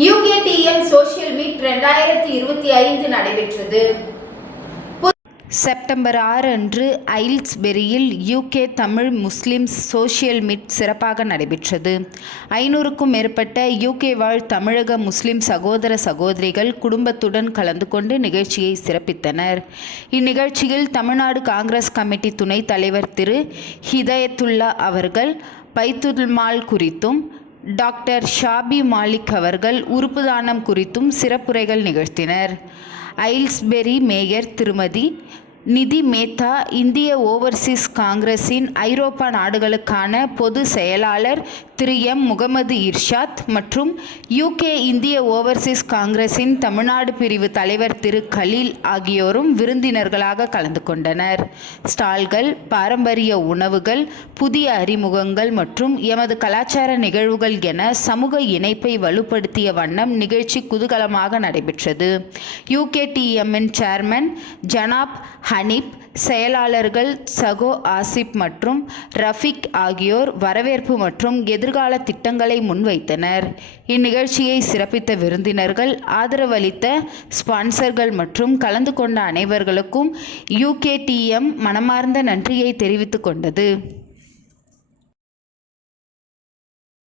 யூகேடிஎம் social meet 2025 நடைபெற்றது. September 6 அன்று ஐல்ஸ்பெரியில் UK Tamil Muslims social meet சிறப்பாக நடைபெற்றது. 500க்கும் மேற்பட்ட யூகே வாழ் தமிழக முஸ்லிம் சகோதர சகோதரிகள் குடும்பத்துடன் கலந்து கொண்டு நிகழ்ச்சியை சிறப்பித்தனர். இந்நிகழ்ச்சியில் தமிழ்நாடு காங்கிரஸ் கமிட்டி துணைத் தலைவர் திரு ஹிதாயத்துல்லா அவர்கள் பைத்துல்மால் குறித்தும், டாக்டர் ஷாபி மாலிக் அவர்கள் உறுப்பு தானம் குறித்தும் சிறப்புரைகள் நிகழ்த்தினர். ஐல்ஸ்பெரி மேயர் திருமதி நிதி மேத்தா, இந்திய ஓவர்சீஸ் காங்கிரஸின் ஐரோப்பா நாடுகளுக்கான பொது செயலாளர் திரு எம் முகமது இர்ஷாத் மற்றும் யூகே இந்திய ஓவர்சீஸ் காங்கிரஸின் தமிழ்நாடு பிரிவு தலைவர் திரு கலீல் ஆகியோரும் விருந்தினர்களாக கலந்து கொண்டனர். ஸ்டால்கள், பாரம்பரிய உணவுகள், புதிய அறிமுகங்கள் மற்றும் எமது கலாச்சார நிகழ்வுகள் என சமூக இணைப்பை வலுப்படுத்திய வண்ணம் நிகழ்ச்சி குதூகலமாக நடைபெற்றது. யூகேடிஎம்மின் சேர்மன் ஜனாப் ஹனீப், செயலாளர்கள் சகோ ஆசிப் மற்றும் ரஃபிக் ஆகியோர் வரவேற்பு மற்றும் எதிர்கால திட்டங்களை முன்வைத்தனர். இந்நிகழ்ச்சியை சிறப்பித்த விருந்தினர்கள், ஆதரவளித்த ஸ்பான்சர்கள் மற்றும் கலந்து கொண்ட அனைவர்களுக்கும் யூகேடிஎம் மனமார்ந்த நன்றியை தெரிவித்துக் கொண்டது.